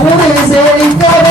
சேரிக்கவே